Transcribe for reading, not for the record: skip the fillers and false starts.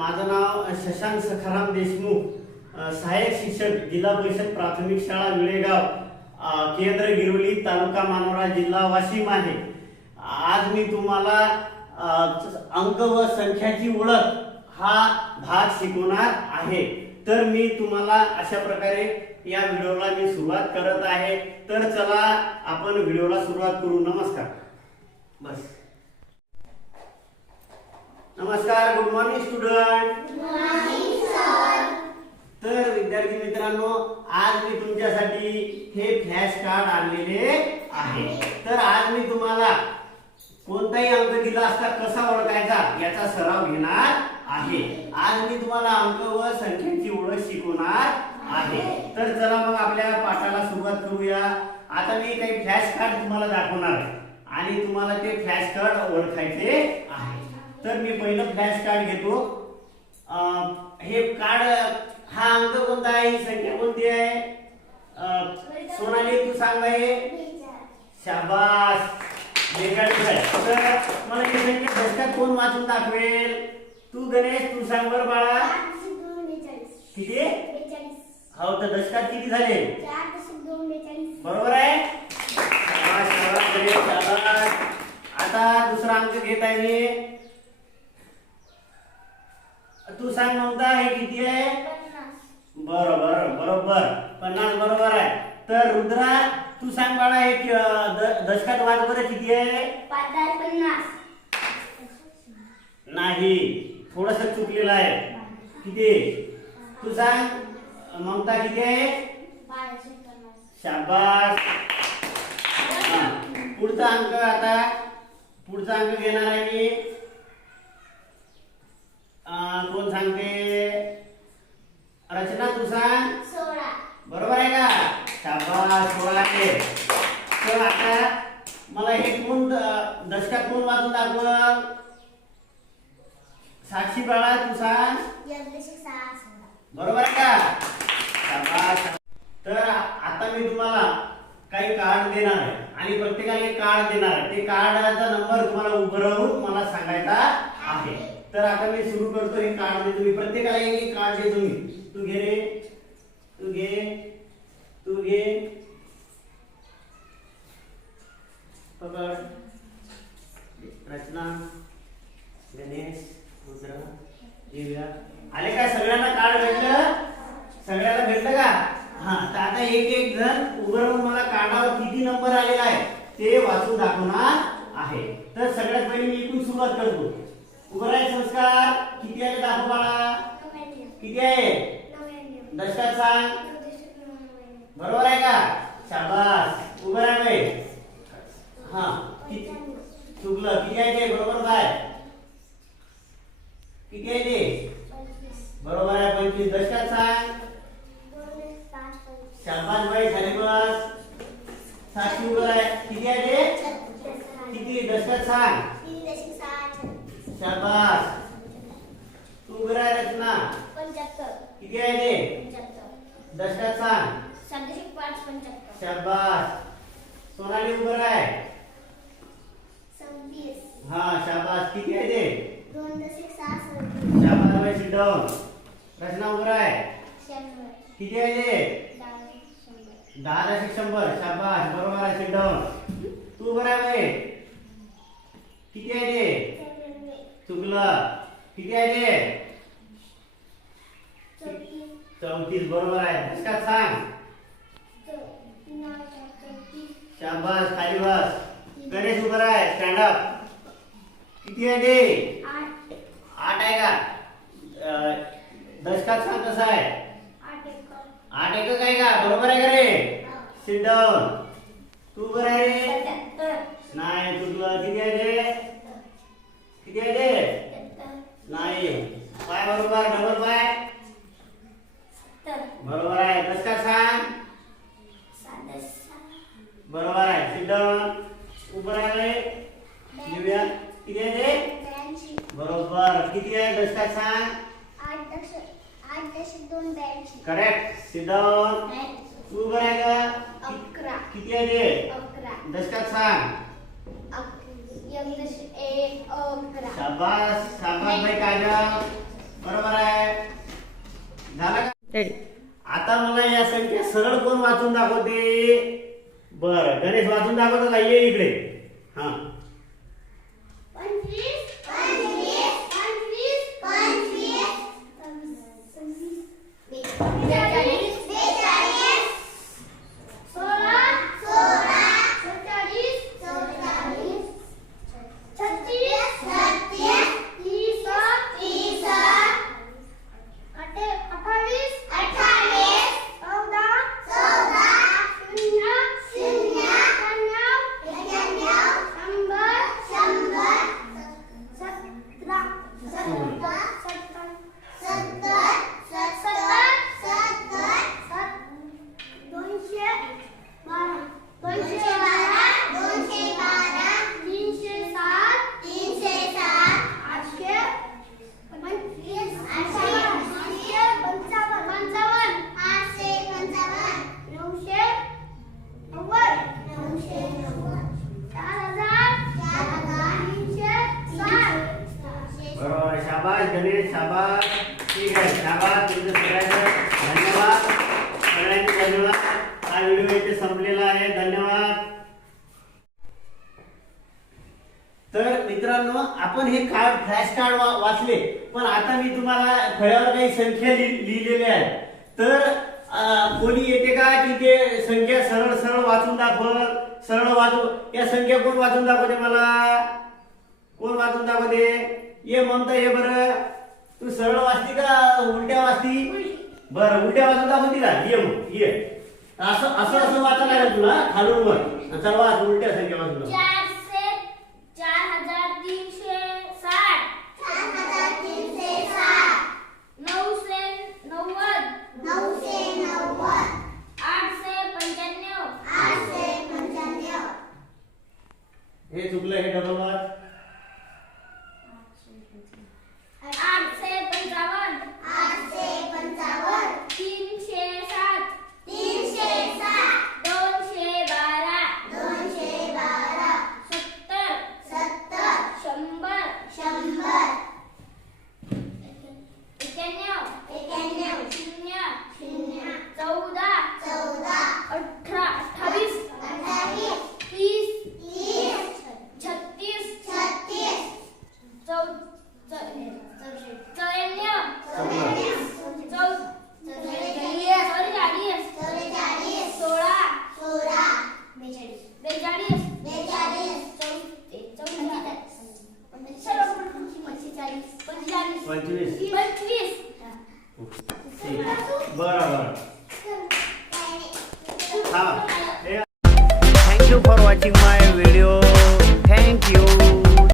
माझं नाव शशांक सखाराम देशमुख, सहाय्यक शिक्षक, जिल्हा परिषद प्राथमिक शाळा विळेगाव, केंद्र गिरोली, तालुका मानोरा, जिल्हा वाशिम आहे. आज मी तुम्हाला अंक व संख्याची ओळख हा भाग शिकवणार आहे. तर मी तुम्हाला अशा प्रकारे या व्हिडिओला मी सुरुवात करत आहे. तर चला आपण व्हिडिओला सुरुवात करू. नमस्कार. बस. नमस्कार. Good morning student. Good morning sir. तर विद्यार्थी मित्रांनो, आज मी तुमच्यासाठी हे फ्लॅश कार्ड आणलेले आहे. तर आज मी तुम्हाला कोणताही अंक दिला असता कसा ओळखायचा याचा सराव घेणार आहे. आज मी तुम्हाला अंक व संख्येची ओळख शिकवणार आहे. तर चला मग आपल्या पाठाला सुरुवात करूया. आता मी काही फ्लॅश कार्ड तुम्हाला दाखवणार आहे आणि तुम्हाला ते फ्लॅश कार्ड ओळखायचे आहे. तर मी पहिलं फ्लॅश कार्ड घेतो. हे कार्ड, हा अंक कोणता आहे, ही संख्या कोणती आहे? सोनाली तू सांग बाई. शाबास. तर मला ही संख्या दशकात कोण वाचून दाखवेल? तू गणेश, तू सांग बरं बाळा. किती? हो, तर दशकात किती झाले? बरोबर आहे. शाबास शाबास गणेश, शाबास. आता दुसरा अंक घेत आहे मी. तू सांग ममता, हे किती आहे? बरोबर बरोबर 50 बरोबर आहे. तर रुद्रा तू सांग बाळा, हे दशकात वाच बरं किती आहे? 50. नाही, थोडस चुकलेलं आहे. किती? तू सांग ममता, किती आहे? 550. शाबास. पुढचा अंक, आता पुढचा अंक घेणार आहे मी. कोण सांगते? रचना तू सांग. 16. बरोबर आहे का? शाबास. 16 आहे. तर आता मला हे कोण दशकात कोण वाचून दाखवल? साक्षी बाळा तू सांग. 16. बरोबर आहे का? शाबास. तर आता मी तुम्हाला काही कार्ड देणार आहे आणि प्रत्येकाला एक कार्ड देणार आहे. ते कार्डाचा नंबर तुम्हाला उभं राहून मला सांगायचा आहे. तर आता मी सुरू करतो. हे कार्ड देतो मी प्रत्येकाला, एक कार्ड देतो मी. तू घे रे, तू घे, तू घे, पकड. रचना, गणेश, रुद्र, दिव्या. आले का? सगळ्यांना कार्ड भेटलं? सगळ्याला भेटलं का? हा. तर आता एक एक जण उभं राहून मला कार्डावर किती नंबर आलेला आहे ते वाचून दाखवणार आहे. तर सगळ्यात पहिले मी इकडून सुरुवात करतो. उभं राहा. संस्कार किती आहे दाखव बाळा. किती आहे? दशकात सांग. बरोबर आहे का? शाबास. उभं राहा बाई. हा. चुकलं. किती आहे ते? बरोबर काय? किती आहे ते? बरोबर आहे. 25. दशकात सांग. शाबास बाई. खाली बस. साक्षी उभं आहे. किती आहे ते? किती? दशकात सांग. शाबास. तू उभं आहे. रचना 75. किती आहे ते? दशकात सांग. 75. शाबास. सोनाली उभं आहे. 26. हा. शाबास. किती आहे ते? 2.6. शाबास बाई. Sit down. रचना उभं आहे. 100. किती आहे ते? 10.100. शाबास. बरोबर आहे. Sit down. तू उभं आहे बाई. किती आहे ते? चुकलं. किती आहे ते? 34. बरोबर आहे. दशकात सांग. शाबास. खाली बस. गणेश उभं आहे. Stand up. किती आहे ते? 8 आहे का? दशकात सांग कसं आहे? 8 एकक आहे का? बरोबर आहे का रे? Sit down. तू उभं आहे रे. नाही, चुकलं. किती आहे ते? किती आहे ते? नाही. पाय बरोबर. डबल पाय. बरोबर आहे. दशकात सांग. बरोबर आहे. Sit down. उभं राहिले. दिव्या किती आहे ते? बरोबर. किती आहे? दशकात सांग. 8.282. करेक्ट. Sit down. तू उभं आहे का? 11. किती आहे ते? 11. दशकात सांग. 11. शाबास. शाबास भाई काजल. बरोबर आहे. झालं का? रेडी. आता मला या संख्या सरळ कोण वाचून दाखवते? बर, गणेश वाचून दाखवतो का? ये इकडे. हा 25 25 25 25 42 16 16 47 47 36 36 30 30 28 28 14 14 0 0 बरोबर. शाबास गणेश, शाबास. ठीक आहे, शाबास. तुमचं सगळ्यांचं धन्यवाद. सगळ्यांचे धन्यवाद. हा व्हिडिओ इथे संपलेला आहे. धन्यवाद. तर मित्रांनो, आपण हे कार्ड फ्लॅश कार्ड वाचले, पण आता मी तुम्हाला फळ्यावर काही संख्या लिहिलेल्या आहेत. तर कोणी येते का की ते संख्या सरळ सरळ वाचून दाखव? सरळ वाचू. या संख्या कोण वाचून दाखवते मला? कोण वाचून दाखवते? ये ममता, ये बरं. तू सरळ वाचती का उलट्या वाचती? बरं, उलट्या वाचून दाखवती का? ये मग, ये. असं असं असं वाचायला लागेल तुला खालून वर. चल वाच, उलट्या संख्या वाचून दाखव. 895 हे चुकलं, हे डबल वाच. 855 307 307 212 212 70 70 100 100 91 91 0 0 14 14 18 28 28 30 30 36 36 25. 25 बरोबर. Thank you for watching my video. Thank you.